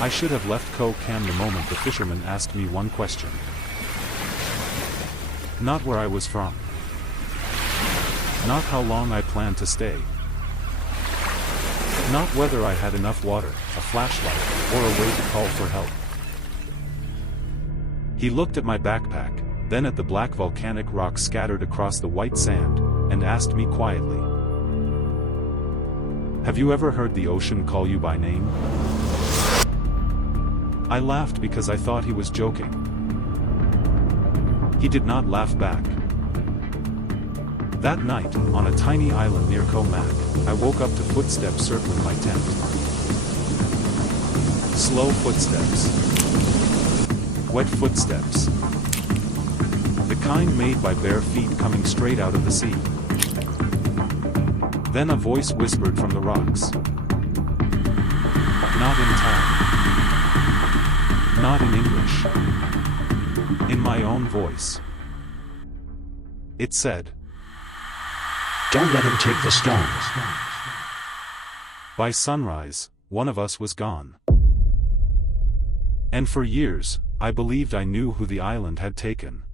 I should have left Koh Kham the moment the fisherman asked me one question. Not where I was from. Not how long I planned to stay. Not whether I had enough water, a flashlight, or a way to call for help. He looked at my backpack, then at the black volcanic rocks scattered across the white sand, and asked me quietly, "Have you ever heard the ocean call you by name?" I laughed because I thought he was joking. He did not laugh back. That night, on a tiny island near Koh Mak, I woke up to footsteps circling my tent. Slow footsteps. Wet footsteps. The kind made by bare feet coming straight out of the sea. Then a voice whispered from the rocks. Not in Thai. Not in English. In my own voice. It said, "Don't let him take the stones." By sunrise, one of us was gone. And for years, I believed I knew who the island had taken.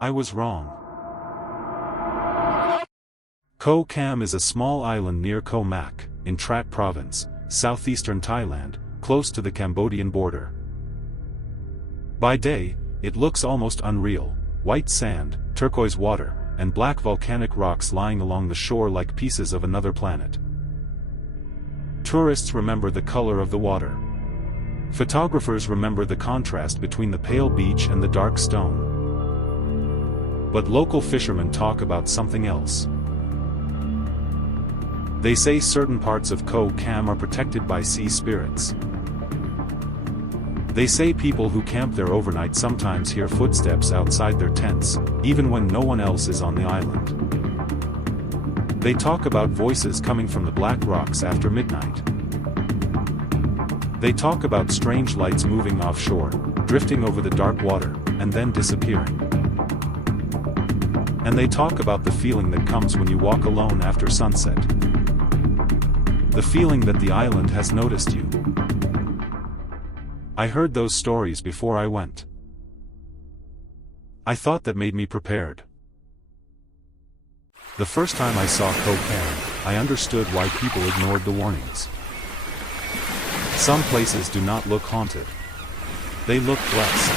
I was wrong. Koh Kham is a small island near Koh Mak, in Trat Province, southeastern Thailand, close to the Cambodian border. By day, it looks almost unreal: white sand, turquoise water, and black volcanic rocks lying along the shore like pieces of another planet. Tourists remember the color of the water. Photographers remember the contrast between the pale beach and the dark stone. But local fishermen talk about something else. They say certain parts of Koh Kham are protected by sea spirits. They say people who camp there overnight sometimes hear footsteps outside their tents, even when no one else is on the island. They talk about voices coming from the black rocks after midnight. They talk about strange lights moving offshore, drifting over the dark water, and then disappearing. And they talk about the feeling that comes when you walk alone after sunset. The feeling that the island has noticed you. I heard those stories before I went. I thought that made me prepared. The first time I saw Koh Kham, I understood why people ignored the warnings. Some places do not look haunted. They look blessed.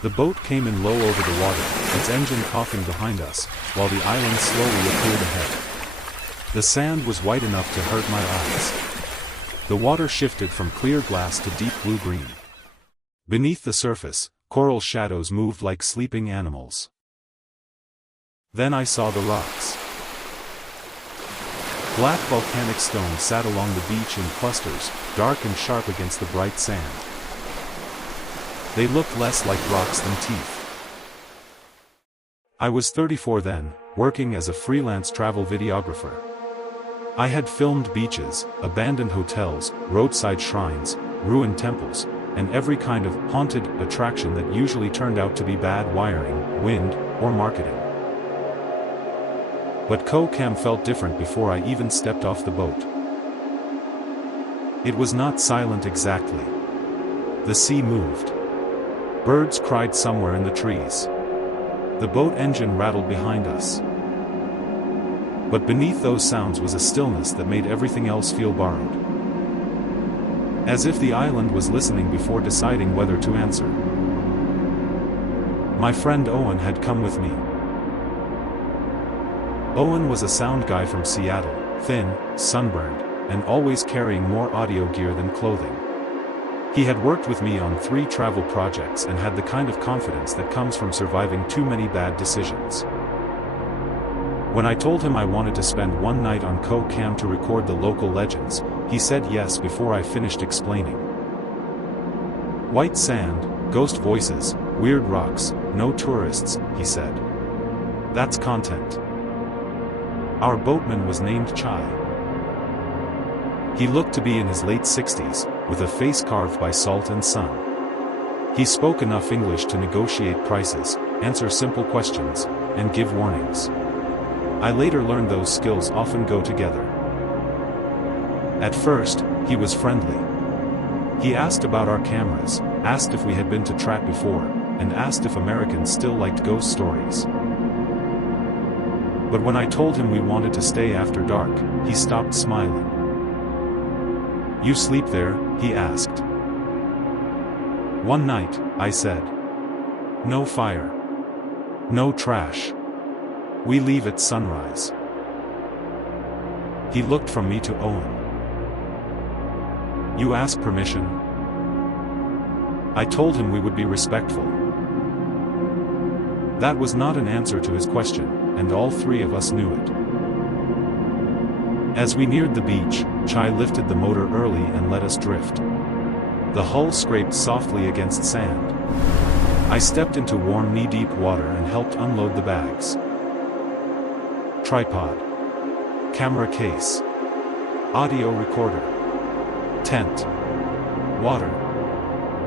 The boat came in low over the water, its engine coughing behind us, while the island slowly appeared ahead. The sand was white enough to hurt my eyes. The water shifted from clear glass to deep blue-green. Beneath the surface, coral shadows moved like sleeping animals. Then I saw the rocks. Black volcanic stone sat along the beach in clusters, dark and sharp against the bright sand. They looked less like rocks than teeth. I was 34 then, working as a freelance travel videographer. I had filmed beaches, abandoned hotels, roadside shrines, ruined temples, and every kind of haunted attraction that usually turned out to be bad wiring, wind, or marketing. But Koh Kham felt different before I even stepped off the boat. It was not silent exactly. The sea moved. Birds cried somewhere in the trees. The boat engine rattled behind us. But beneath those sounds was a stillness that made everything else feel borrowed. As if the island was listening before deciding whether to answer. My friend Owen had come with me. Owen was a sound guy from Seattle, thin, sunburned, and always carrying more audio gear than clothing. He had worked with me on 3 travel projects and had the kind of confidence that comes from surviving too many bad decisions. When I told him I wanted to spend one night on Koh Kham to record the local legends, he said yes before I finished explaining. White sand, ghost voices, weird rocks, no tourists, he said. That's content. Our boatman was named Chai. He looked to be in his late 60s, with a face carved by salt and sun. He spoke enough English to negotiate prices, answer simple questions, and give warnings. I later learned those skills often go together. At first, he was friendly. He asked about our cameras, asked if we had been to track before, and asked if Americans still liked ghost stories. But when I told him we wanted to stay after dark, he stopped smiling. "You sleep there?" he asked. "One night," I said. "No fire. No trash. We leave at sunrise." He looked from me to Owen. "You ask permission?" I told him we would be respectful. That was not an answer to his question, and all three of us knew it. As we neared the beach, Chai lifted the motor early and let us drift. The hull scraped softly against sand. I stepped into warm knee-deep water and helped unload the bags. Tripod. Camera case. Audio recorder. Tent. Water.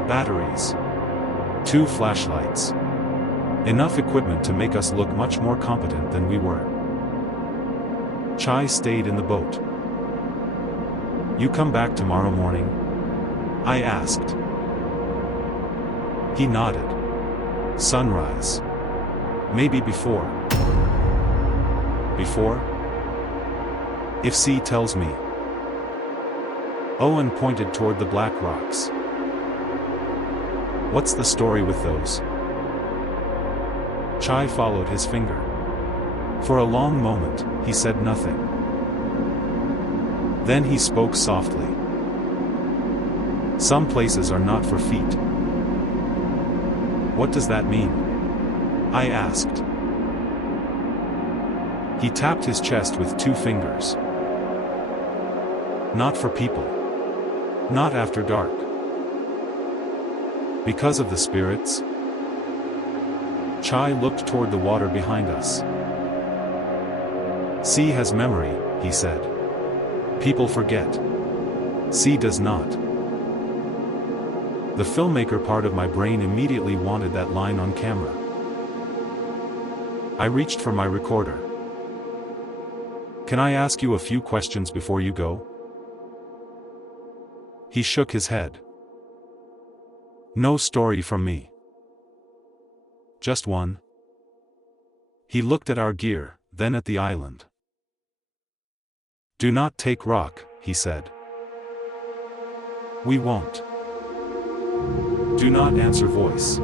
Batteries. 2 flashlights. Enough equipment to make us look much more competent than we were. Chai stayed in the boat. "You come back tomorrow morning?" I asked. He nodded. "Sunrise. Maybe before." "Before?" "If C tells me." Owen pointed toward the black rocks. "What's the story with those?" Chai followed his finger. For a long moment, he said nothing. Then he spoke softly. "Some places are not for feet." "What does that mean?" I asked. He tapped his chest with 2 fingers. "Not for people. Not after dark." "Because of the spirits?" Chai looked toward the water behind us. "C has memory," he said. "People forget. C does not." The filmmaker part of my brain immediately wanted that line on camera. I reached for my recorder. "Can I ask you a few questions before you go?" He shook his head. "No story from me." "Just one?" He looked at our gear, then at the island. "Do not take rock," he said. "We won't." "Do not answer voice."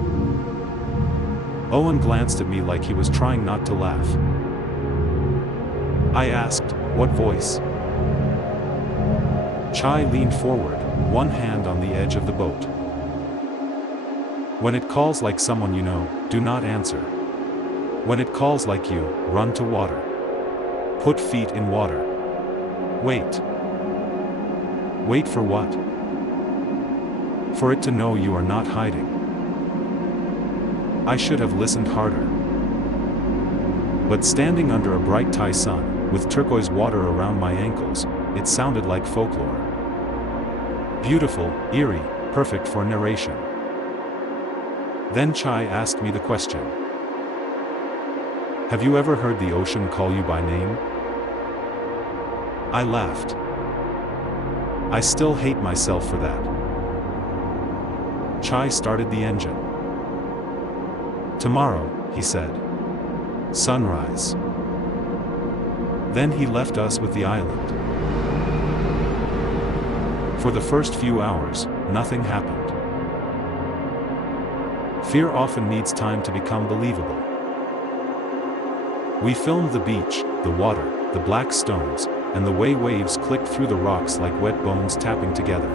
Owen glanced at me like he was trying not to laugh. I asked, "What voice?" Chai leaned forward, one hand on the edge of the boat. "When it calls like someone you know, do not answer. When it calls like you, run to water. Put feet in water. Wait." "Wait for what?" "For it to know you are not hiding." I should have listened harder. But standing under a bright Thai sun, with turquoise water around my ankles, it sounded like folklore. Beautiful, eerie, perfect for narration. Then Chai asked me the question. "Have you ever heard the ocean call you by name?" I laughed. I still hate myself for that. Chai started the engine. "Tomorrow," he said. "Sunrise." Then he left us with the island. For the first few hours, nothing happened. Fear often needs time to become believable. We filmed the beach, the water, the black stones, and the way waves clicked through the rocks like wet bones tapping together.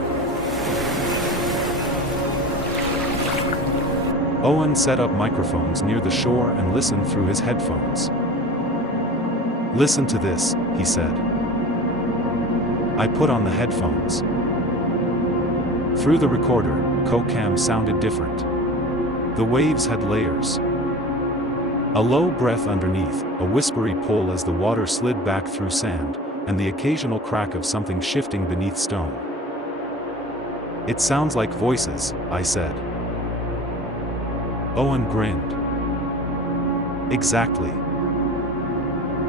Owen set up microphones near the shore and listened through his headphones. "Listen to this," he said. I put on the headphones. Through the recorder, Koh Kham sounded different. The waves had layers. A low breath underneath, a whispery pull as the water slid back through sand, and the occasional crack of something shifting beneath stone. "It sounds like voices," I said. Owen grinned. "Exactly."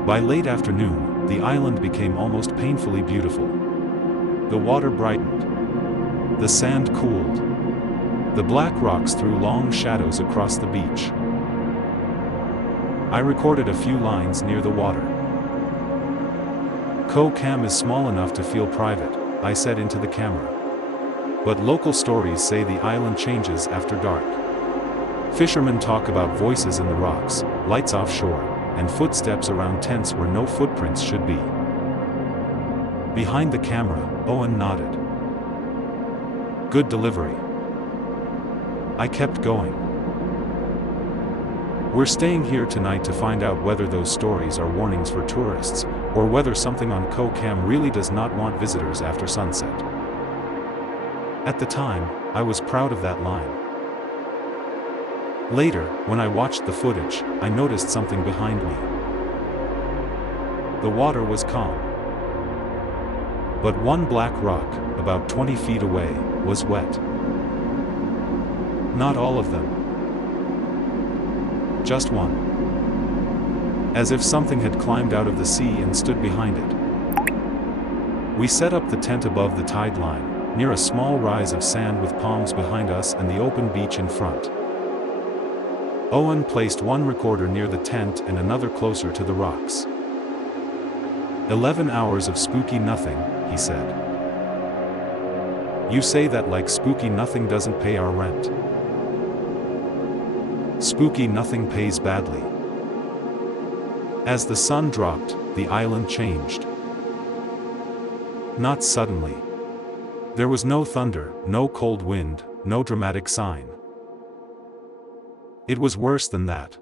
By late afternoon, the island became almost painfully beautiful. The water brightened. The sand cooled. The black rocks threw long shadows across the beach. I recorded a few lines near the water. Koh Kham is small enough to feel private, I said into the camera. But local stories say the island changes after dark. Fishermen talk about voices in the rocks, lights offshore, and footsteps around tents where no footprints should be. Behind the camera, Owen nodded. Good delivery. I kept going. We're staying here tonight to find out whether those stories are warnings for tourists, or whether something on Koh Kham really does not want visitors after sunset. At the time, I was proud of that line. Later, when I watched the footage, I noticed something behind me. The water was calm. But one black rock, about 20 feet away, was wet. Not all of them. Just one. As if something had climbed out of the sea and stood behind it. We set up the tent above the tide line, near a small rise of sand with palms behind us and the open beach in front. Owen placed one recorder near the tent and another closer to the rocks. 11 hours of spooky nothing, he said. You say that like spooky nothing doesn't pay our rent. Spooky nothing pays badly. As the sun dropped, the island changed. Not suddenly. There was no thunder, no cold wind, no dramatic sign. It was worse than that.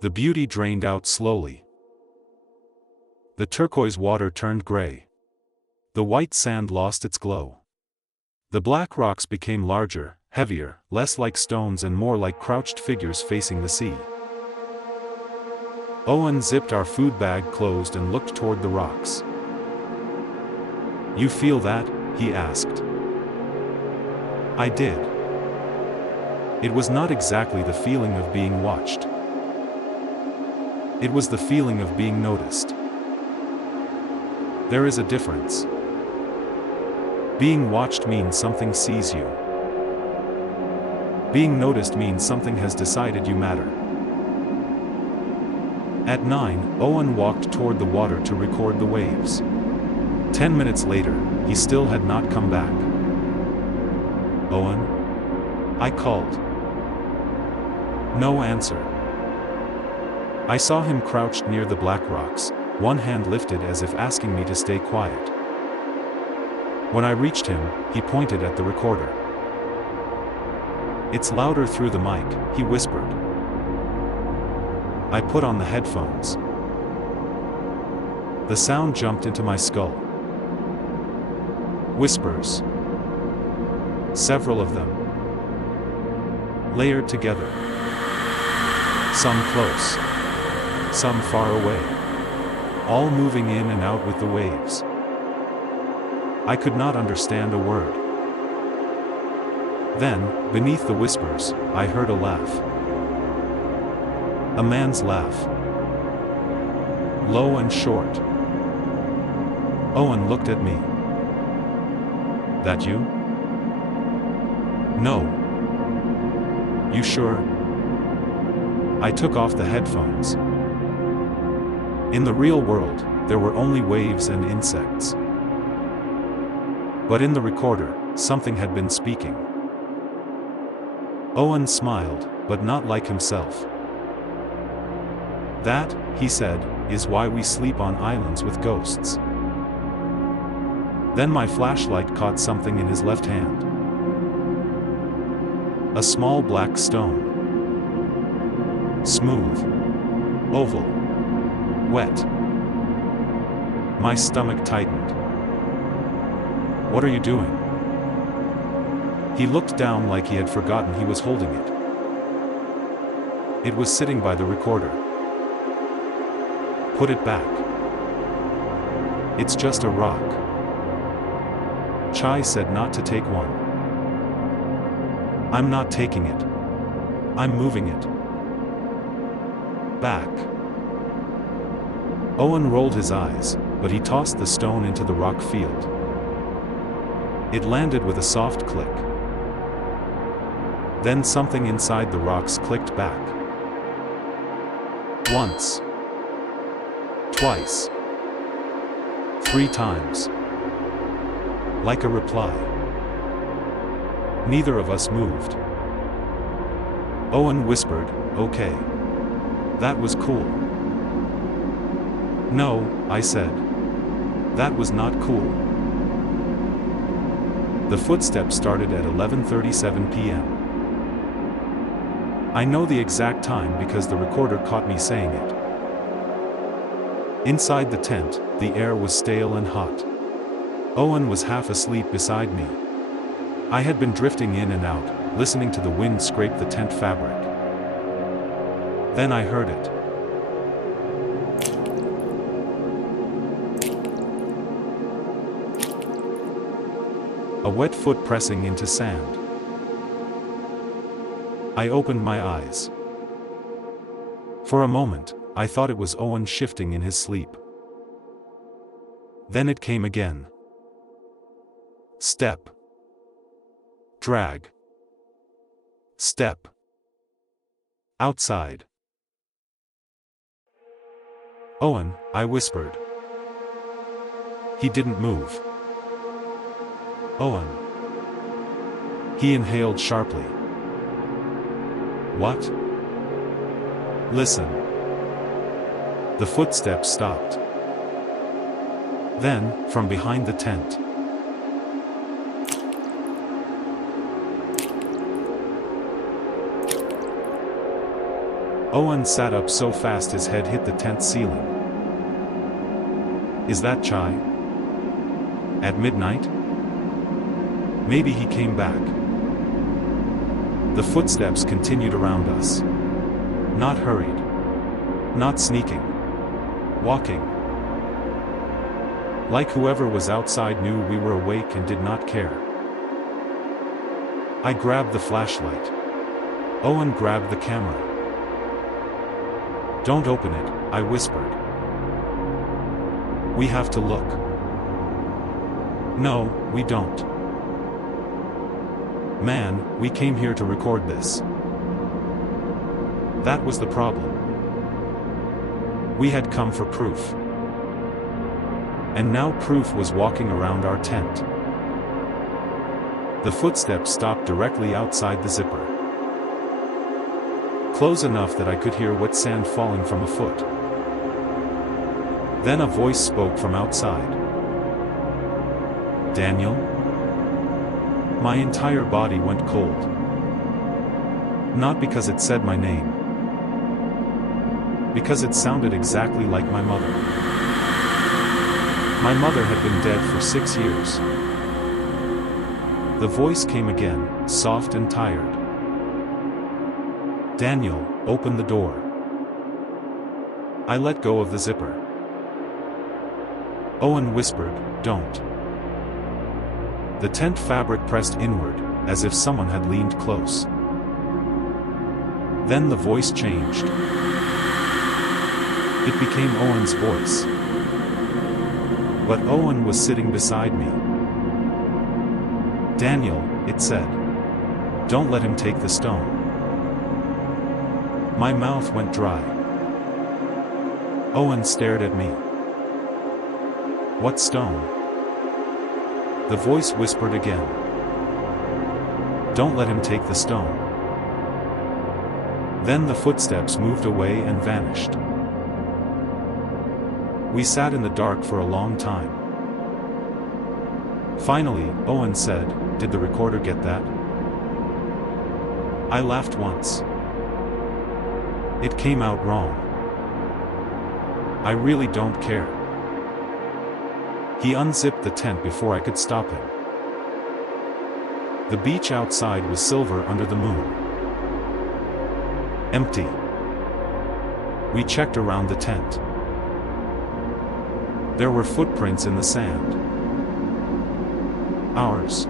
The beauty drained out slowly. The turquoise water turned gray. The white sand lost its glow. The black rocks became larger, heavier, less like stones and more like crouched figures facing the sea. Owen zipped our food bag closed and looked toward the rocks. You feel that? He asked. I did. It was not exactly the feeling of being watched. It was the feeling of being noticed. There is a difference. Being watched means something sees you. Being noticed means something has decided you matter. At 9, Owen walked toward the water to record the waves. 10 minutes later, he still had not come back. Owen? I called. No answer. I saw him crouched near the black rocks, one hand lifted as if asking me to stay quiet. When I reached him, he pointed at the recorder. It's louder through the mic, he whispered. I put on the headphones. The sound jumped into my skull. Whispers. Several of them. Layered together. Some close. Some far away. All moving in and out with the waves. I could not understand a word. Then, beneath the whispers, I heard a laugh. A man's laugh. Low and short. Owen looked at me. That you? No. You sure? I took off the headphones. In the real world, there were only waves and insects. But in the recorder, something had been speaking. Owen smiled, but not like himself. That, he said, is why we sleep on islands with ghosts. Then my flashlight caught something in his left hand. A small black stone. Smooth. Oval. Wet. My stomach tightened. What are you doing? He looked down like he had forgotten he was holding it. It was sitting by the recorder. Put it back. It's just a rock. Chai said not to take one. I'm not taking it. I'm moving it. Back. Owen rolled his eyes, but he tossed the stone into the rock field. It landed with a soft click. Then something inside the rocks clicked back. Once. Twice. 3 times. Like a reply. Neither of us moved. Owen whispered, "Okay. That was cool." "No," I said. "That was not cool." The footsteps started at 11:37 p.m. I know the exact time because the recorder caught me saying it. Inside the tent, the air was stale and hot. Owen was half asleep beside me. I had been drifting in and out, listening to the wind scrape the tent fabric. Then I heard it. A wet foot pressing into sand. I opened my eyes. For a moment, I thought it was Owen shifting in his sleep. Then it came again. Step. Drag. Step. Outside. "Owen," I whispered. He didn't move. "Owen." He inhaled sharply. "What?" "Listen." The footsteps stopped. Then, from behind the tent. Owen sat up so fast his head hit the tent ceiling. "Is that Chai? At midnight?" Maybe he came back. The footsteps continued around us. Not hurried. Not sneaking. Walking. Like whoever was outside knew we were awake and did not care. I grabbed the flashlight. Owen grabbed the camera. "Don't open it," I whispered. "We have to look." "No, we don't. Man, we came here to record this." That was the problem. We had come for proof. And now proof was walking around our tent. The footsteps stopped directly outside the zipper. Close enough that I could hear wet sand falling from a foot. Then a voice spoke from outside. "Daniel?" My entire body went cold. Not because it said my name. Because it sounded exactly like my mother. My mother had been dead for 6 years. The voice came again, soft and tired. "Daniel, open the door." I let go of the zipper. Owen whispered, "Don't." The tent fabric pressed inward, as if someone had leaned close. Then the voice changed. It became Owen's voice. But Owen was sitting beside me. "Daniel," it said. "Don't let him take the stone." My mouth went dry. Owen stared at me. "What stone?" The voice whispered again. "Don't let him take the stone." Then the footsteps moved away and vanished. We sat in the dark for a long time. Finally, Owen said, "Did the recorder get that?" I laughed once. It came out wrong. I really don't care. He unzipped the tent before I could stop him. The beach outside was silver under the moon. Empty. We checked around the tent. There were footprints in the sand. Ours.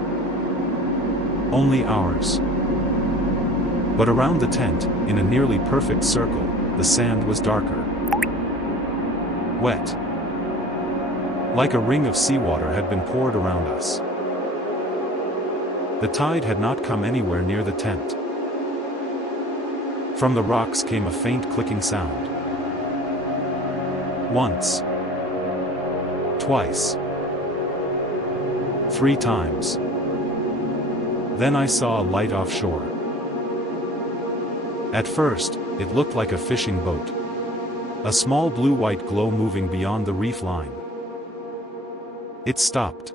Only ours. But around the tent, in a nearly perfect circle, the sand was darker. Wet. Like a ring of seawater had been poured around us. The tide had not come anywhere near the tent. From the rocks came a faint clicking sound. Once. Twice. 3 times. Then I saw a light offshore. At first, it looked like a fishing boat. A small blue-white glow moving beyond the reef line. It stopped.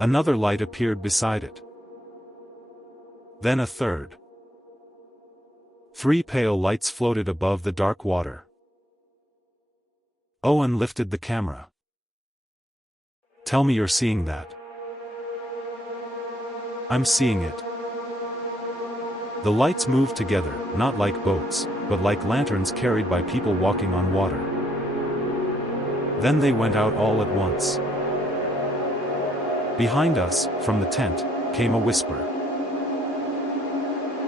Another light appeared beside it. Then a third. 3 pale lights floated above the dark water. Owen lifted the camera. "Tell me you're seeing that." "I'm seeing it." The lights moved together, not like boats, but like lanterns carried by people walking on water. Then they went out all at once. Behind us, from the tent, came a whisper.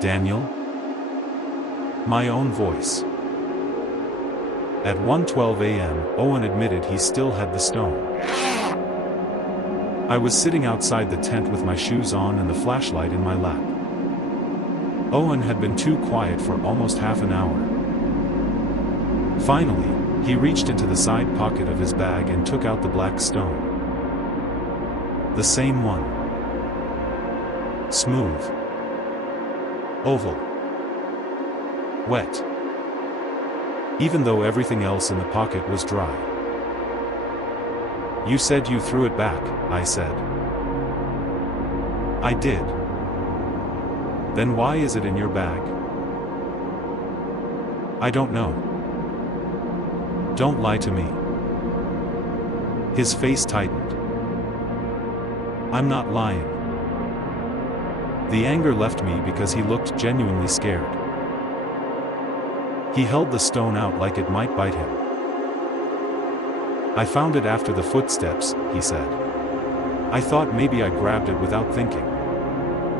"Daniel?" My own voice. At 1:12 a.m., Owen admitted he still had the stone. I was sitting outside the tent with my shoes on and the flashlight in my lap. Owen had been too quiet for almost half an hour. Finally, he reached into the side pocket of his bag and took out the black stone. The same one. Smooth. Oval. Wet. Even though everything else in the pocket was dry. "You said you threw it back," I said. "I did." "Then why is it in your bag?" "I don't know." "Don't lie to me." His face tightened. "I'm not lying." The anger left me because he looked genuinely scared. He held the stone out like it might bite him. "I found it after the footsteps," he said. "I thought maybe I grabbed it without thinking.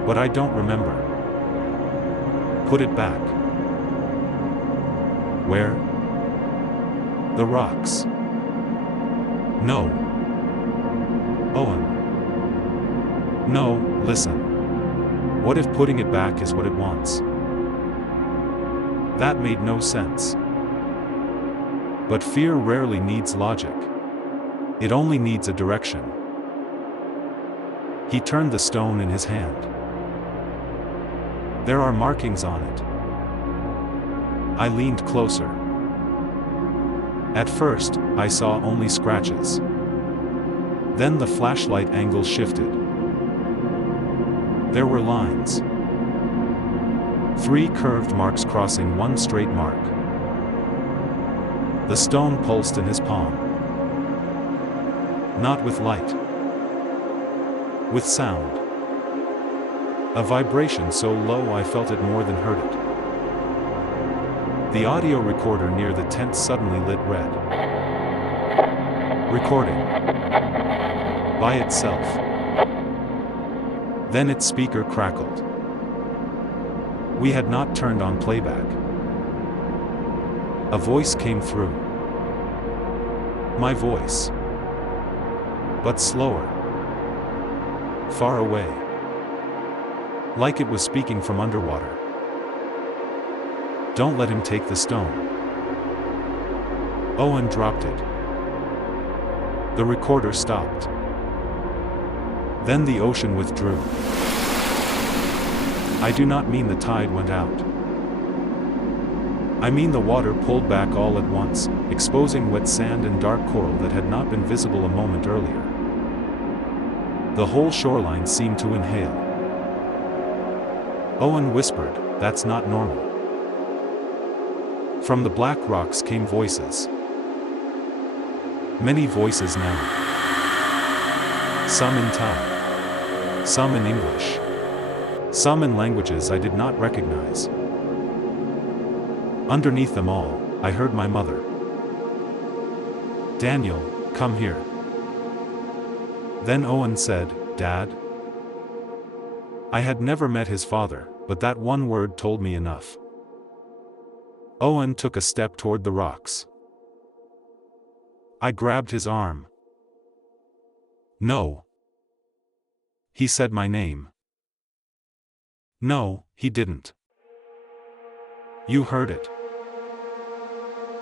But I don't remember." "Put it back." "Where?" "The rocks." "No." "Owen." "No, listen. What if putting it back is what it wants?" That made no sense. But fear rarely needs logic. It only needs a direction. He turned the stone in his hand. "There are markings on it." I leaned closer. At first, I saw only scratches. Then the flashlight angle shifted. There were lines. 3 curved marks crossing one straight mark. The stone pulsed in his palm. Not with light. With sound. A vibration so low I felt it more than heard it. The audio recorder near the tent suddenly lit red. Recording. By itself. Then its speaker crackled. We had not turned on playback. A voice came through. My voice. But slower. Far away. Like it was speaking from underwater. "Don't let him take the stone." Owen dropped it. The recorder stopped. Then the ocean withdrew. I do not mean the tide went out. I mean the water pulled back all at once, exposing wet sand and dark coral that had not been visible a moment earlier. The whole shoreline seemed to inhale. Owen whispered, "That's not normal." From the black rocks came voices. Many voices now. Some in Thai. Some in English. Some in languages I did not recognize. Underneath them all, I heard my mother. "Daniel, come here." Then Owen said, "Dad?" I had never met his father, but that one word told me enough. Owen took a step toward the rocks. I grabbed his arm. No. He said my name. No, he didn't. You heard it.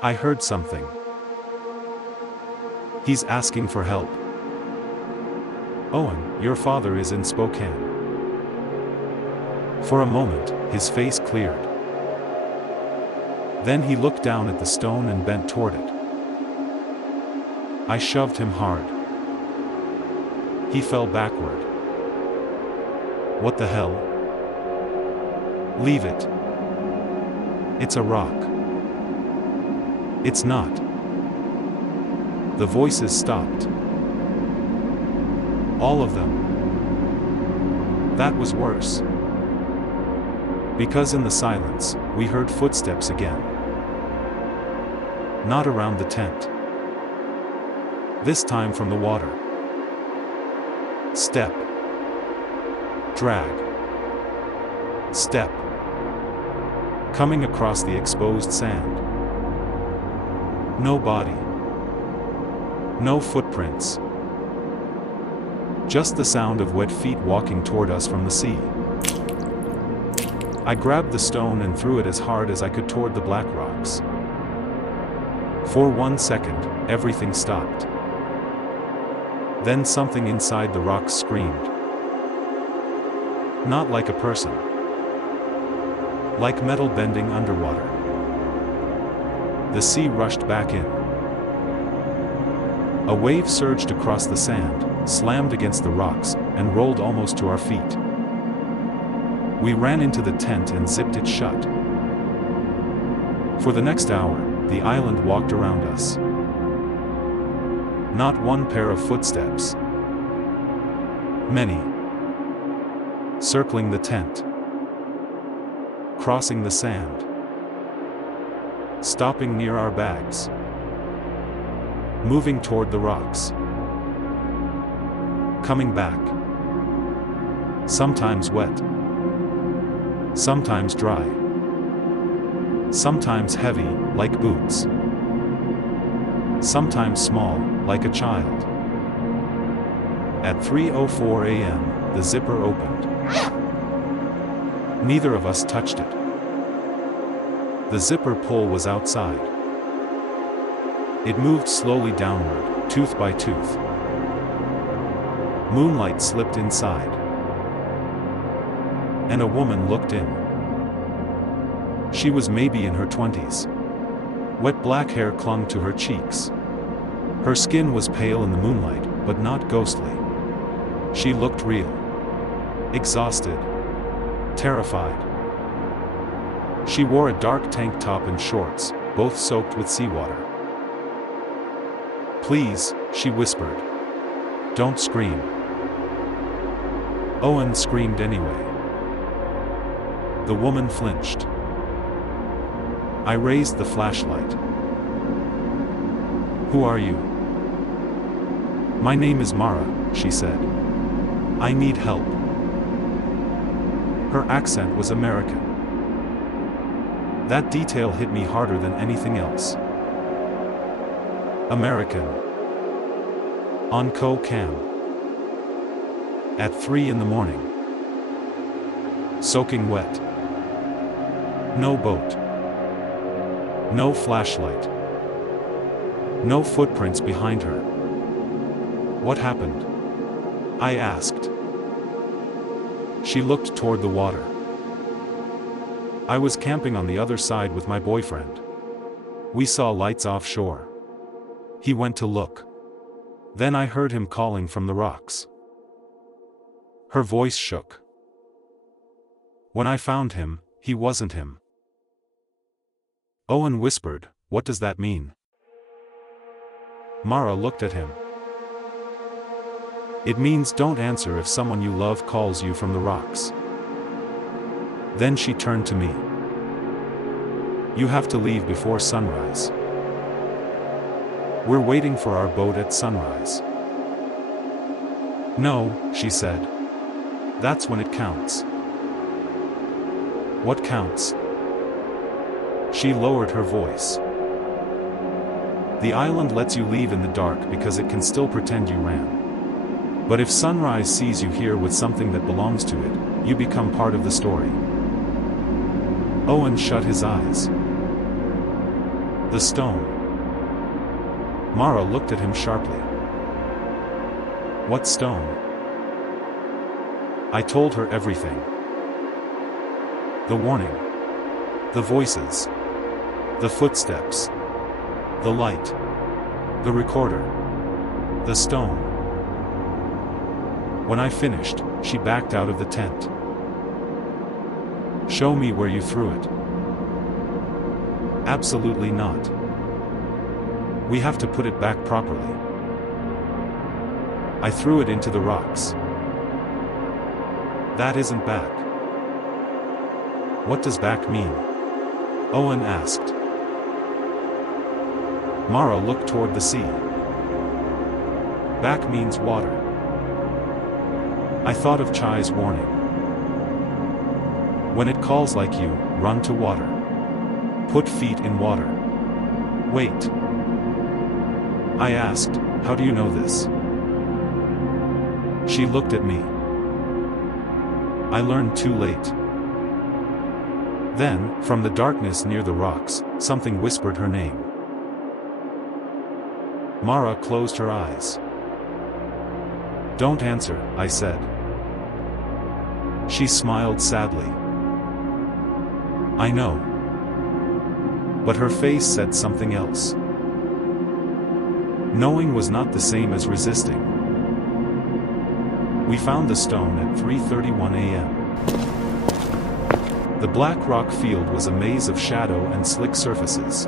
I heard something. He's asking for help. Owen, your father is in Spokane. For a moment, his face cleared. Then he looked down at the stone and bent toward it. I shoved him hard. He fell backward. What the hell? Leave it. It's a rock. It's not. The voices stopped. All of them. That was worse. Because in the silence, we heard footsteps again. Not around the tent. This time from the water. Step. Drag. Step. Coming across the exposed sand. No body. No footprints. Just the sound of wet feet walking toward us from the sea. I grabbed the stone and threw it as hard as I could toward the black rocks. For 1 second, everything stopped. Then something inside the rocks screamed. Not like a person. Like metal bending underwater. The sea rushed back in. A wave surged across the sand, slammed against the rocks, and rolled almost to our feet. We ran into the tent and zipped it shut. For the next hour, the island walked around us. Not one pair of footsteps. Many. Circling the tent. Crossing the sand. Stopping near our bags. Moving toward the rocks. Coming back. Sometimes wet. Sometimes dry. Sometimes heavy, like boots. Sometimes small, like a child. At 3:04 a.m., the zipper opened. Neither of us touched it. The zipper pull was outside. It moved slowly downward, tooth by tooth. Moonlight slipped inside. And a woman looked in. She was maybe in her 20s. Wet black hair clung to her cheeks. Her skin was pale in the moonlight, but not ghostly. She looked real. Exhausted. Terrified. She wore a dark tank top and shorts, both soaked with seawater. "Please," she whispered. "Don't scream." Owen screamed anyway. The woman flinched. I raised the flashlight. "Who are you?" "My name is Mara," she said. "I need help." Her accent was American. That detail hit me harder than anything else. American. On Koh Kham. At 3 in the morning. Soaking wet. No boat. No flashlight. No footprints behind her. What happened? I asked. She looked toward the water. I was camping on the other side with my boyfriend. We saw lights offshore. He went to look. Then I heard him calling from the rocks. Her voice shook. When I found him, he wasn't him. Owen whispered, "What does that mean?" Mara looked at him. "It means don't answer if someone you love calls you from the rocks." Then she turned to me. "You have to leave before sunrise. We're waiting for our boat at sunrise." "No," she said. "That's when it counts." "What counts?" She lowered her voice. The island lets you leave in the dark because it can still pretend you ran. But if sunrise sees you here with something that belongs to it, you become part of the story. Owen shut his eyes. The stone. Mara looked at him sharply. What stone? I told her everything. The warning. The voices. The footsteps. The light. The recorder. The stone. When I finished, she backed out of the tent. Show me where you threw it. Absolutely not. We have to put it back properly. I threw it into the rocks. That isn't back. What does back mean? Owen asked. Mara looked toward the sea. Back means water. I thought of Chai's warning. When it calls like you, run to water. Put feet in water. Wait. I asked, how do you know this? She looked at me. I learned too late. Then, from the darkness near the rocks, something whispered her name. Mara closed her eyes. Don't answer, I said. She smiled sadly. I know. But her face said something else. Knowing was not the same as resisting. We found the stone at 3:31 a.m. The black rock field was a maze of shadow and slick surfaces.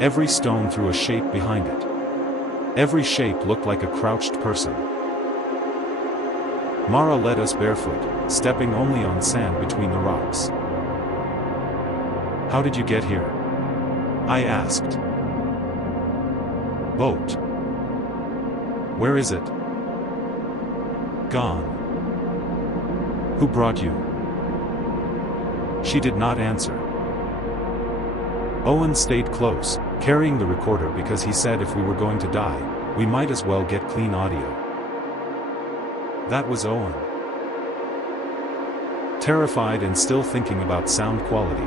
Every stone threw a shape behind it. Every shape looked like a crouched person. Mara led us barefoot, stepping only on sand between the rocks. How did you get here? I asked. Boat. Where is it? Gone. Who brought you? She did not answer. Owen stayed close, carrying the recorder because he said if we were going to die, we might as well get clean audio. That was Owen. Terrified and still thinking about sound quality.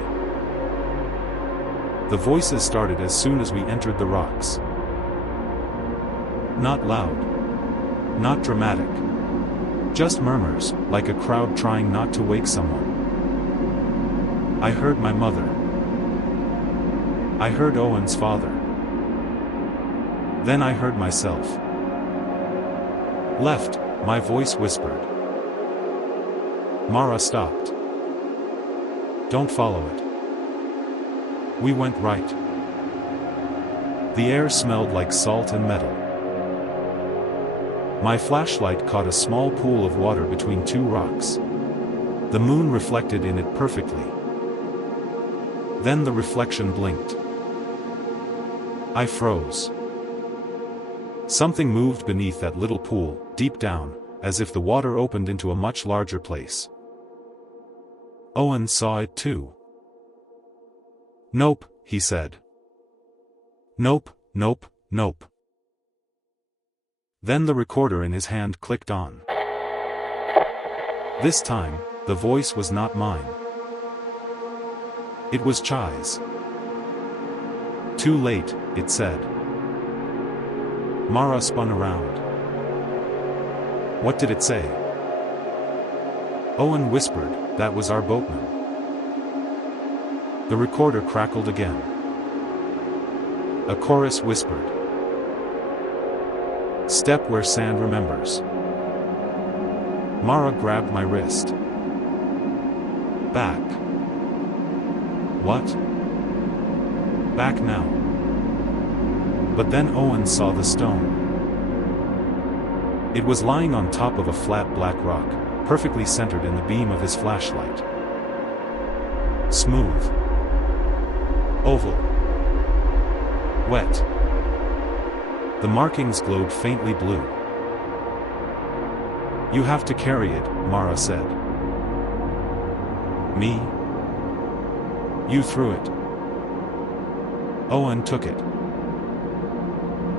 The voices started as soon as we entered the rocks. Not loud. Not dramatic. Just murmurs, like a crowd trying not to wake someone. I heard my mother. I heard Owen's father. Then I heard myself. Left, my voice whispered. Mara stopped. Don't follow it. We went right. The air smelled like salt and metal. My flashlight caught a small pool of water between two rocks. The moon reflected in it perfectly. Then the reflection blinked. I froze. Something moved beneath that little pool, deep down, as if the water opened into a much larger place. Owen saw it too. Nope, he said. Nope, nope, nope. Then the recorder in his hand clicked on. This time, the voice was not mine. It was Chai's. Too late, it said. Mara spun around. What did it say? Owen whispered, that was our boatman. The recorder crackled again. A chorus whispered. Step where sand remembers. Mara grabbed my wrist. Back. What? Back now. But then Owen saw the stone. It was lying on top of a flat black rock, perfectly centered in the beam of his flashlight. Smooth. Oval. Wet. The markings glowed faintly blue. You have to carry it, Mara said. Me? You threw it. Owen took it.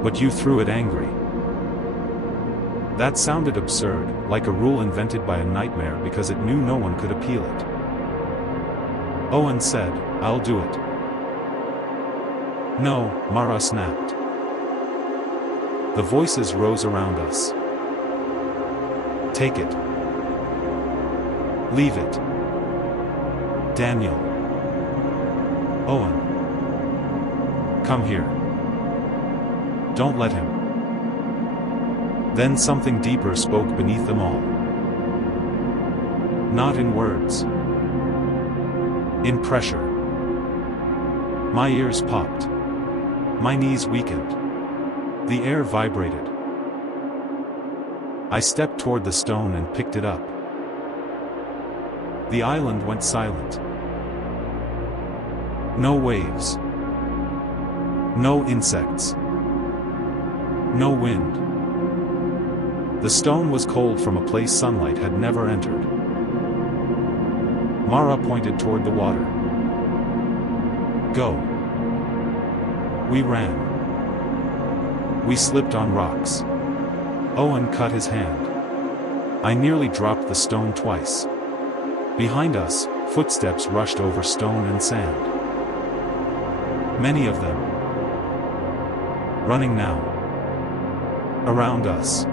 But you threw it angry. That sounded absurd, like a rule invented by a nightmare because it knew no one could appeal it. Owen said, "I'll do it." "No," Mara snapped. The voices rose around us. "Take it. Leave it. Daniel. Owen. Come here. Don't let him." Then something deeper spoke beneath them all. Not in words. In pressure. My ears popped. My knees weakened. The air vibrated. I stepped toward the stone and picked it up. The island went silent. No waves. No insects. No wind. The stone was cold from a place sunlight had never entered. Mara pointed toward the water. "Go." We ran. We slipped on rocks. Owen cut his hand. I nearly dropped the stone twice. Behind us, footsteps rushed over stone and sand. Many of them. Running now. Around us.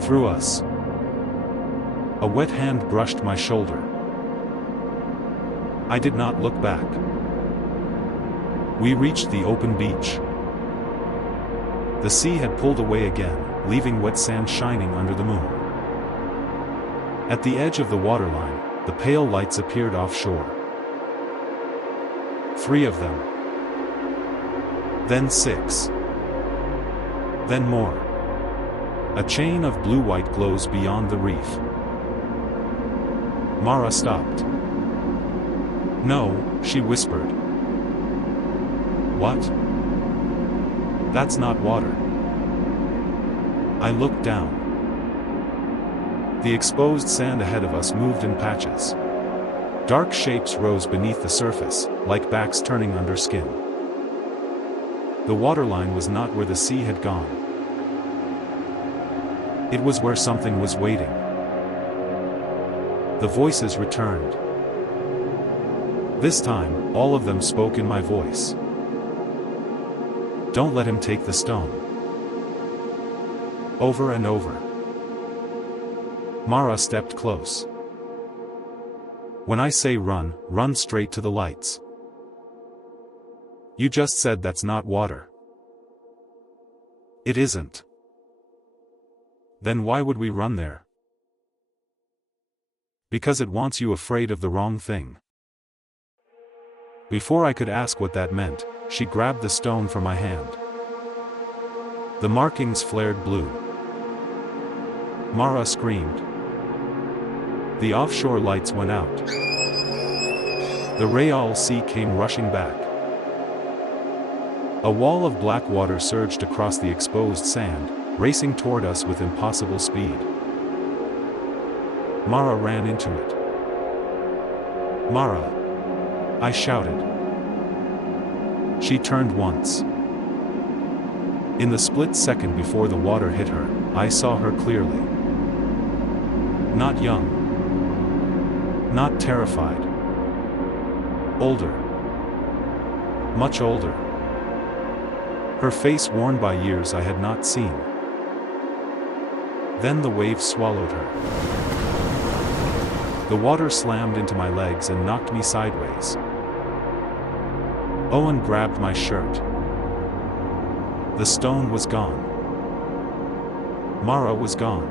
Through us. A wet hand brushed my shoulder. I did not look back. We reached the open beach. The sea had pulled away again, leaving wet sand shining under the moon. At the edge of the waterline, the pale lights appeared offshore. 3 of them. Then 6. Then more. A chain of blue-white glows beyond the reef. Mara stopped. "No," she whispered. "What? That's not water." I looked down. The exposed sand ahead of us moved in patches. Dark shapes rose beneath the surface, like backs turning under skin. The waterline was not where the sea had gone. It was where something was waiting. The voices returned. This time, all of them spoke in my voice. "Don't let him take the stone." Over and over. Mara stepped close. "When I say run, run straight to the lights." "You just said that's not water." "It isn't." "Then why would we run there?" "Because it wants you afraid of the wrong thing." Before I could ask what that meant, she grabbed the stone from my hand. The markings flared blue. Mara screamed. The offshore lights went out. The Real Sea came rushing back. A wall of black water surged across the exposed sand, racing toward us with impossible speed. Mara ran into it. "Mara!" I shouted. She turned once. In the split second before the water hit her, I saw her clearly. Not young. Not terrified. Older. Much older. Her face worn by years I had not seen. Then the waves swallowed her. The water slammed into my legs and knocked me sideways. Owen grabbed my shirt. The stone was gone. Mara was gone.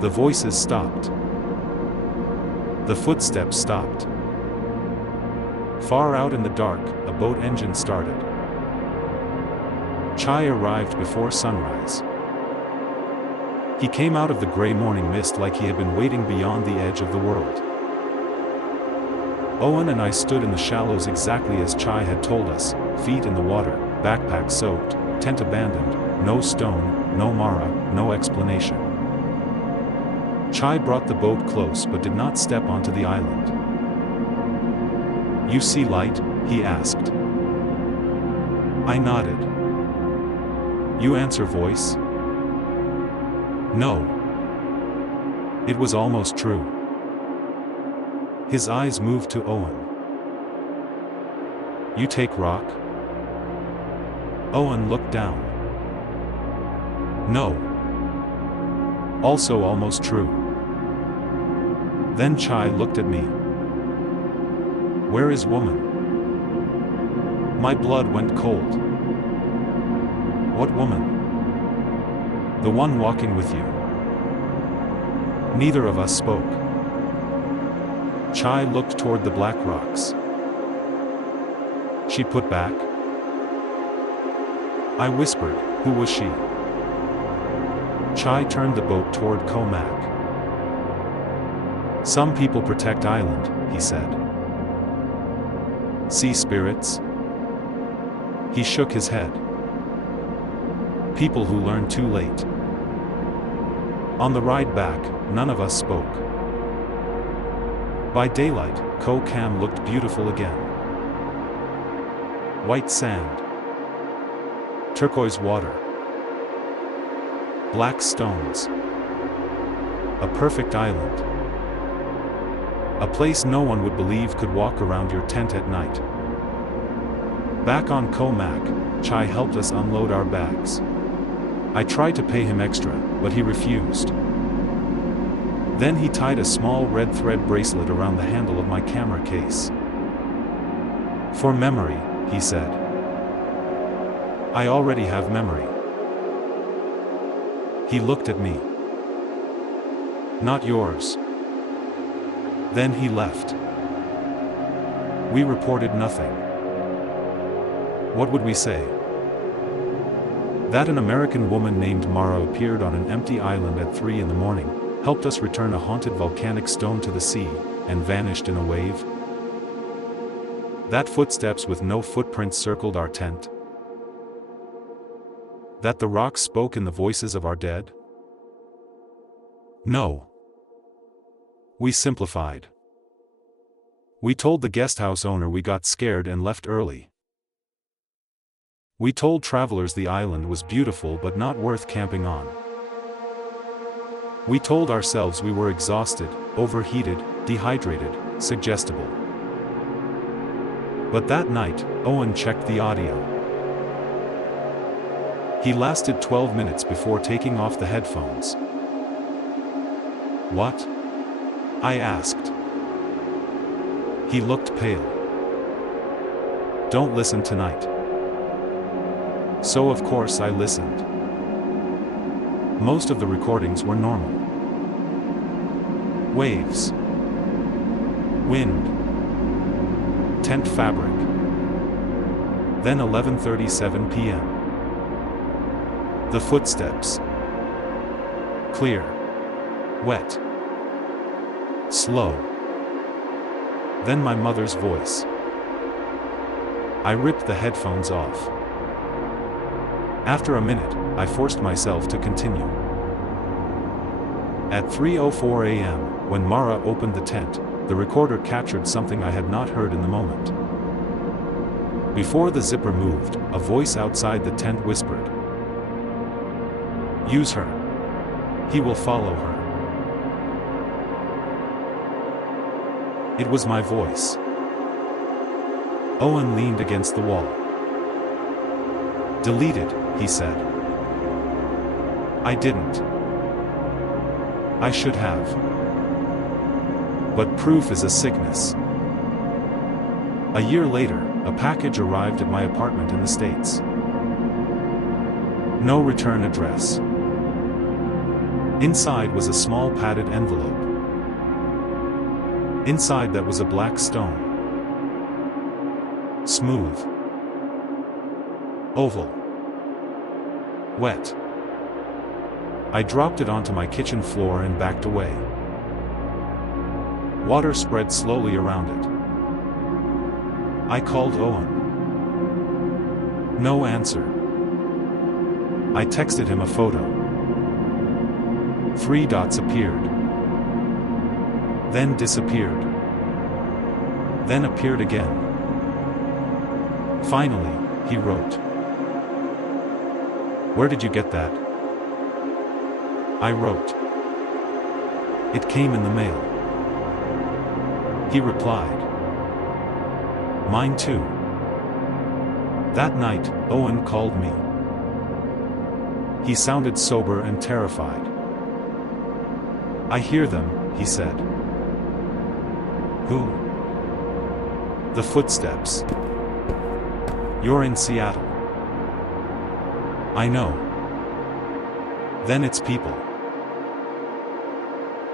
The voices stopped. The footsteps stopped. Far out in the dark, a boat engine started. Chai arrived before sunrise. He came out of the gray morning mist like he had been waiting beyond the edge of the world. Owen and I stood in the shallows exactly as Chai had told us, feet in the water, backpack soaked, tent abandoned, no stone, no Mara, no explanation. Chai brought the boat close but did not step onto the island. "You see light?" he asked. I nodded. You answer voice? No. It was almost true. His eyes moved to Owen. You take rock? Owen looked down. No. Also almost true. Then Chai looked at me. Where is woman? My blood went cold. What woman? The one walking with you. Neither of us spoke. Chai looked toward the black rocks. She put back. I whispered, who was she? Chai turned the boat toward Koh Mak. Some people protect island, he said. Sea spirits? He shook his head. People who learn too late. On the ride back, none of us spoke. By daylight, Koh Kham looked beautiful again. White sand. Turquoise water. Black stones. A perfect island. A place no one would believe could walk around your tent at night. Back on Koh Mak, Chai helped us unload our bags. I tried to pay him extra, but he refused. Then he tied a small red thread bracelet around the handle of my camera case. For memory, he said. I already have memory. He looked at me. Not yours. Then he left. We reported nothing. What would we say? That an American woman named Mara appeared on an empty island at 3 in the morning, helped us return a haunted volcanic stone to the sea, and vanished in a wave? That footsteps with no footprints circled our tent? That the rocks spoke in the voices of our dead? No. We simplified. We told the guesthouse owner we got scared and left early. We told travelers the island was beautiful but not worth camping on. We told ourselves we were exhausted, overheated, dehydrated, suggestible. But that night, Owen checked the audio. He lasted 12 minutes before taking off the headphones. What? I asked. He looked pale. Don't listen tonight. So of course I listened. Most of the recordings were normal. Waves. Wind. Tent fabric. Then 11:37 p.m. The footsteps. Clear. Wet. Slow. Then my mother's voice. I ripped the headphones off. After a minute, I forced myself to continue. At 3:04 a.m., when Mara opened the tent, the recorder captured something I had not heard in the moment. Before the zipper moved, a voice outside the tent whispered, "Use her. He will follow her." It was my voice. Owen leaned against the wall. "Deleted," he said. I didn't. I should have. But proof is a sickness. A year later, a package arrived at my apartment in the States. No return address. Inside was a small padded envelope. Inside that was a black stone. Smooth. Oval. Wet. I dropped it onto my kitchen floor and backed away. Water spread slowly around it. I called Owen. No answer. I texted him a photo. 3 dots appeared. Then disappeared. Then appeared again. Finally, he wrote, Where did you get that? I wrote. It came in the mail. He replied. Mine too. That night, Owen called me. He sounded sober and terrified. I hear them, he said. Who? The footsteps. You're in Seattle. I know. Then it's people.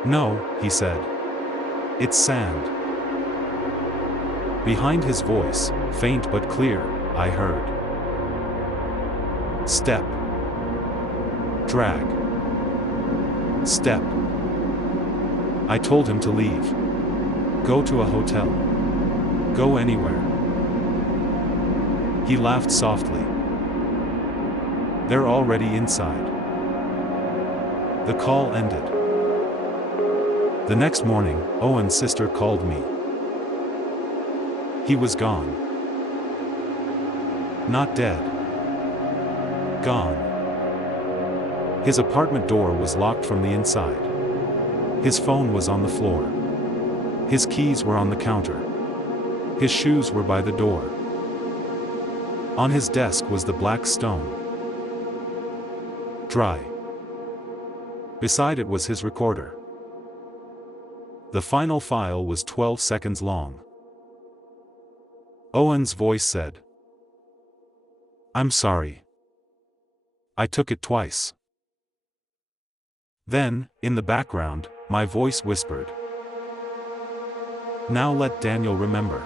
No, he said. It's sand. Behind his voice, faint but clear, I heard. Step. Drag. Step. I told him to leave. Go to a hotel. Go anywhere. He laughed softly. They're already inside. The call ended. The next morning, Owen's sister called me. He was gone. Not dead. Gone. His apartment door was locked from the inside. His phone was on the floor. His keys were on the counter. His shoes were by the door. On his desk was the black stone. Dry. Beside it was his recorder. The final file was 12 seconds long. Owen's voice said, I'm sorry. I took it twice. Then, in the background, my voice whispered, now let Daniel remember.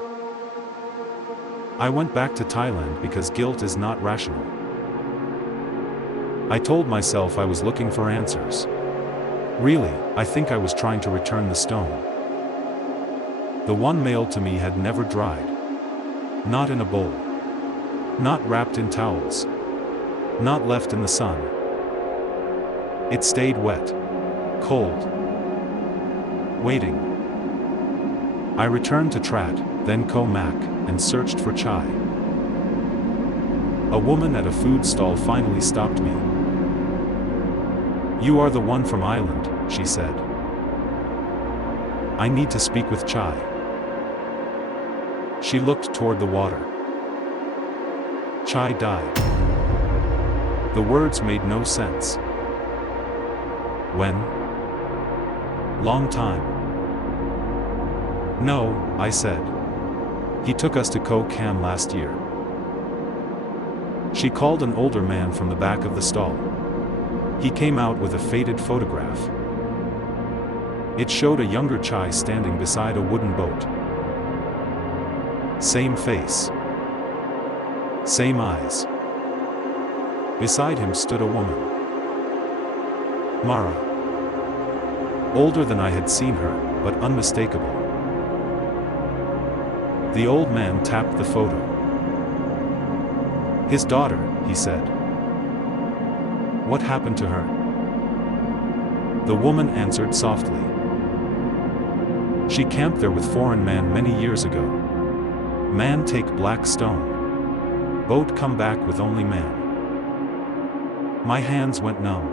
I went back to Thailand because guilt is not rational. I told myself I was looking for answers. Really, I think I was trying to return the stone. The one mailed to me had never dried. Not in a bowl. Not wrapped in towels. Not left in the sun. It stayed wet. Cold. Waiting. I returned to Trat, then Koh Mak, and searched for chai. A woman at a food stall finally stopped me. You are the one from Island, she said. I need to speak with Chai. She looked toward the water. Chai died. The words made no sense. When? Long time. No, I said. He took us to Koh Kham last year. She called an older man from the back of the stall. He came out with a faded photograph. It showed a younger Chai standing beside a wooden boat. Same face. Same eyes. Beside him stood a woman. Mara. Older than I had seen her, but unmistakable. The old man tapped the photo. His daughter, he said. What happened to her? The woman answered softly. She camped there with foreign man many years ago. Man take black stone. Boat come back with only man. My hands went numb.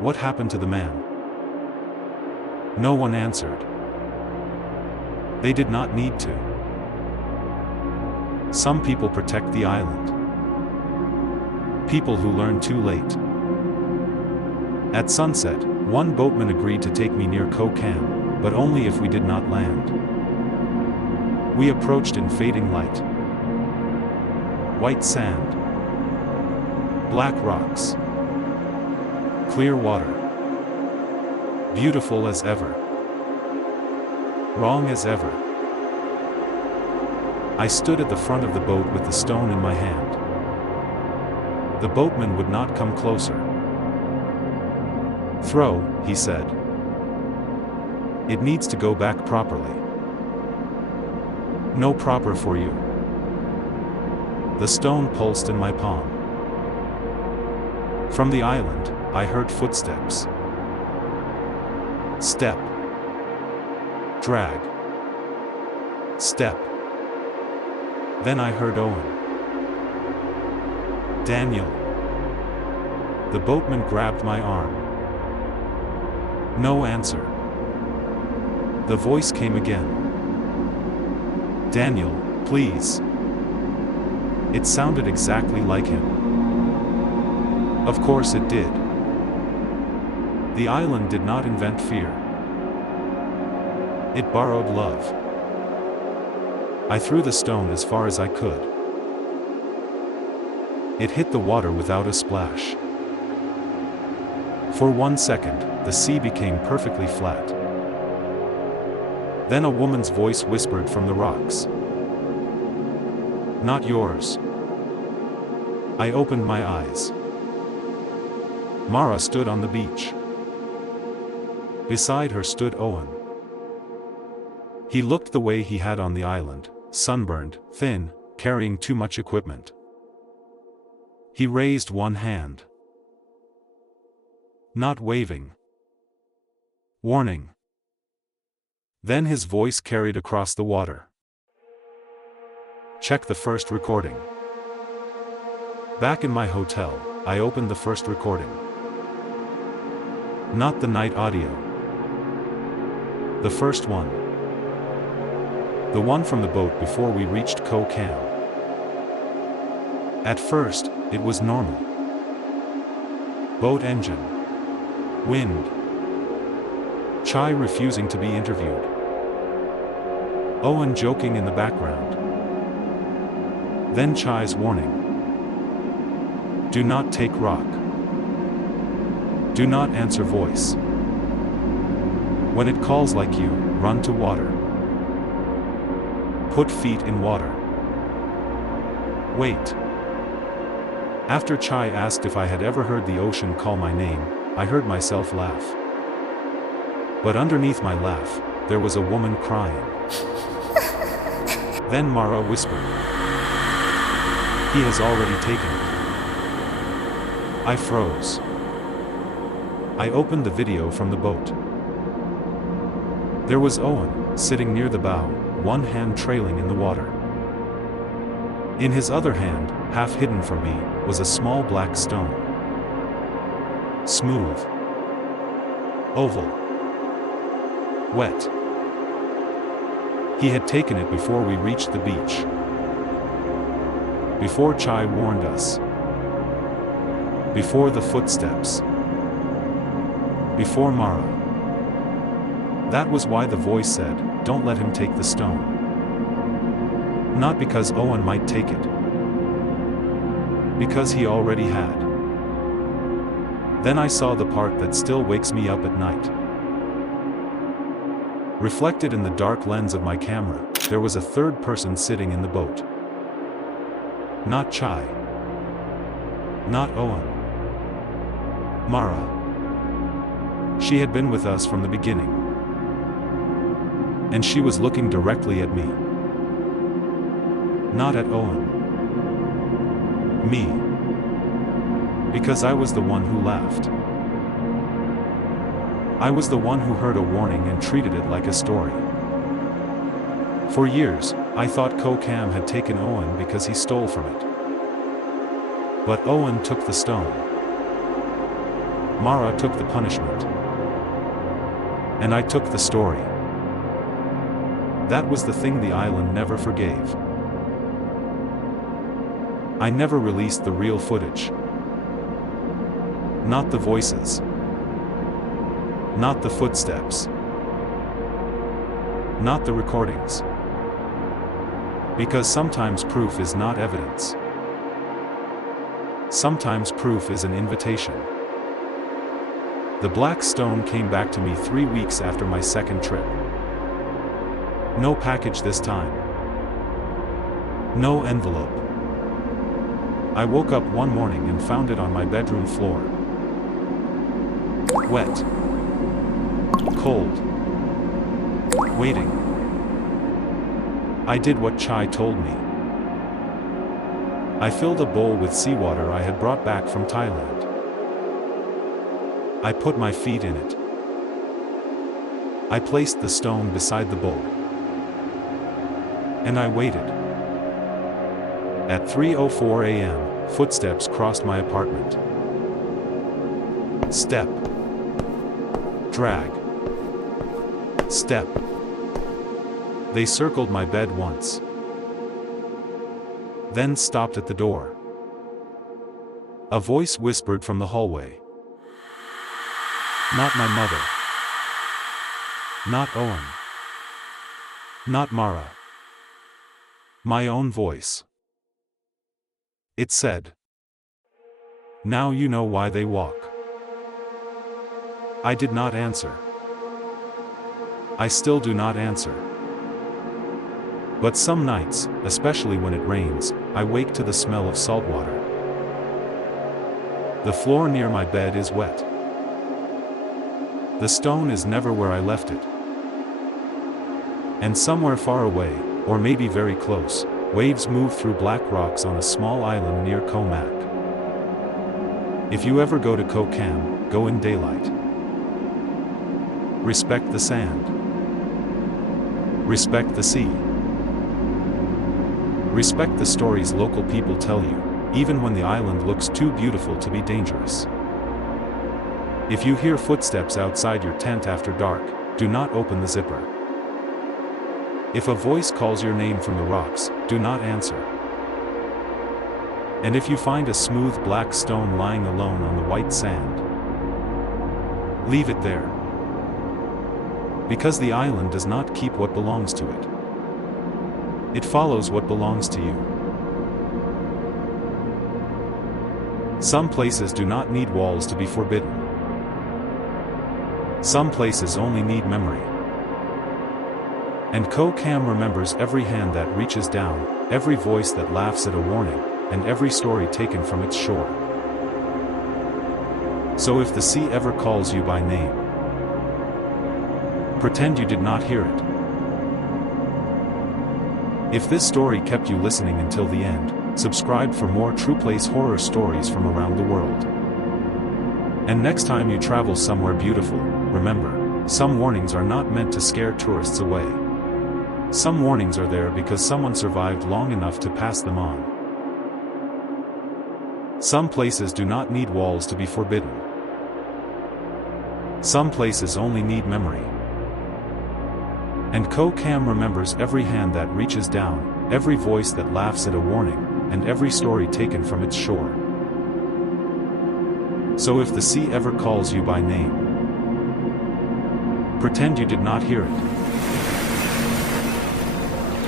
What happened to the man? No one answered. They did not need to. Some people protect the island. People who learn too late. At sunset, one boatman agreed to take me near Koh Kham, but only if we did not land. We approached in fading light. White sand. Black rocks. Clear water. Beautiful as ever. Wrong as ever. I stood at the front of the boat with the stone in my hand. The boatman would not come closer. Throw, he said. It needs to go back properly. No proper for you. The stone pulsed in my palm. From the island, I heard footsteps. Step. Drag. Step. Then I heard Owen. Daniel. The boatman grabbed my arm. No answer. The voice came again. "Daniel, please." It sounded exactly like him. Of course it did. The island did not invent fear. It borrowed love. I threw the stone as far as I could. It hit the water without a splash. For 1 second, the sea became perfectly flat. Then a woman's voice whispered from the rocks. "Not yours." I opened my eyes. Mara stood on the beach. Beside her stood Owen. He looked the way he had on the island, sunburned, thin, carrying too much equipment. He raised one hand. Not waving. Warning. Then his voice carried across the water. "Check the first recording." Back in my hotel, I opened the first recording. Not the night audio. The first one. The one from the boat before we reached Koh Kham. At first, it was normal. Boat engine. Wind. Chai refusing to be interviewed. Owen joking in the background. Then Chai's warning. "Do not take rock. Do not answer voice. When it calls like you, run to water. Put feet in water. Wait." After Chai asked if I had ever heard the ocean call my name, I heard myself laugh. But underneath my laugh, there was a woman crying. Then Mara whispered, "He has already taken it." I froze. I opened the video from the boat. There was Owen, sitting near the bow, one hand trailing in the water. In his other hand, half hidden from me, was a small black stone. Smooth. Oval. Wet. He had taken it before we reached the beach. Before Chai warned us. Before the footsteps. Before Mara. That was why the voice said, "Don't let him take the stone." Not because Owen might take it. Because he already had. Then I saw the part that still wakes me up at night. Reflected in the dark lens of my camera, there was a third person sitting in the boat. Not Chai. Not Owen. Mara. She had been with us from the beginning. And she was looking directly at me. Not at Owen. Me. Because I was the one who laughed. I was the one who heard a warning and treated it like a story. For years, I thought Koh Kham had taken Owen because he stole from it. But Owen took the stone. Mara took the punishment. And I took the story. That was the thing the island never forgave. I never released the real footage. Not the voices. Not the footsteps. Not the recordings. Because sometimes proof is not evidence. Sometimes proof is an invitation. The black stone came back to me 3 weeks after my second trip. No package this time. No envelope. I woke up one morning and found it on my bedroom floor. Wet. Cold. Waiting. I did what Chai told me. I filled a bowl with seawater I had brought back from Thailand. I put my feet in it. I placed the stone beside the bowl. And I waited. At 3:04 a.m., footsteps crossed my apartment. Step. Drag. Step. They circled my bed once. Then stopped at the door. A voice whispered from the hallway. Not my mother. Not Owen. Not Mara. My own voice. It said, "Now you know why they walk." I did not answer. I still do not answer. But some nights, especially when it rains, I wake to the smell of salt water. The floor near my bed is wet. The stone is never where I left it. And somewhere far away, or maybe very close, waves move through black rocks on a small island near Koh Mak. If you ever go to Koh Kham, go in daylight. Respect the sand. Respect the sea. Respect the stories local people tell you, even when the island looks too beautiful to be dangerous. If you hear footsteps outside your tent after dark, do not open the zipper. If a voice calls your name from the rocks, do not answer. And if you find a smooth black stone lying alone on the white sand, leave it there. Because the island does not keep what belongs to it. It follows what belongs to you. Some places do not need walls to be forbidden. Some places only need memory. And Koh Kham remembers every hand that reaches down, every voice that laughs at a warning, and every story taken from its shore. So if the sea ever calls you by name, pretend you did not hear it. If this story kept you listening until the end, subscribe for more true place horror stories from around the world. And next time you travel somewhere beautiful, remember, some warnings are not meant to scare tourists away. Some warnings are there because someone survived long enough to pass them on. Some places do not need walls to be forbidden. Some places only need memory. And Koh Kham remembers every hand that reaches down, every voice that laughs at a warning, and every story taken from its shore. So if the sea ever calls you by name, pretend you did not hear it.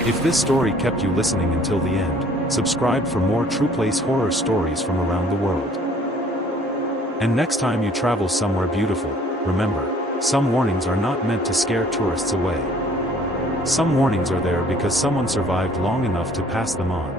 If this story kept you listening until the end, subscribe for more true place horror stories from around the world. And next time you travel somewhere beautiful, remember, some warnings are not meant to scare tourists away. Some warnings are there because someone survived long enough to pass them on.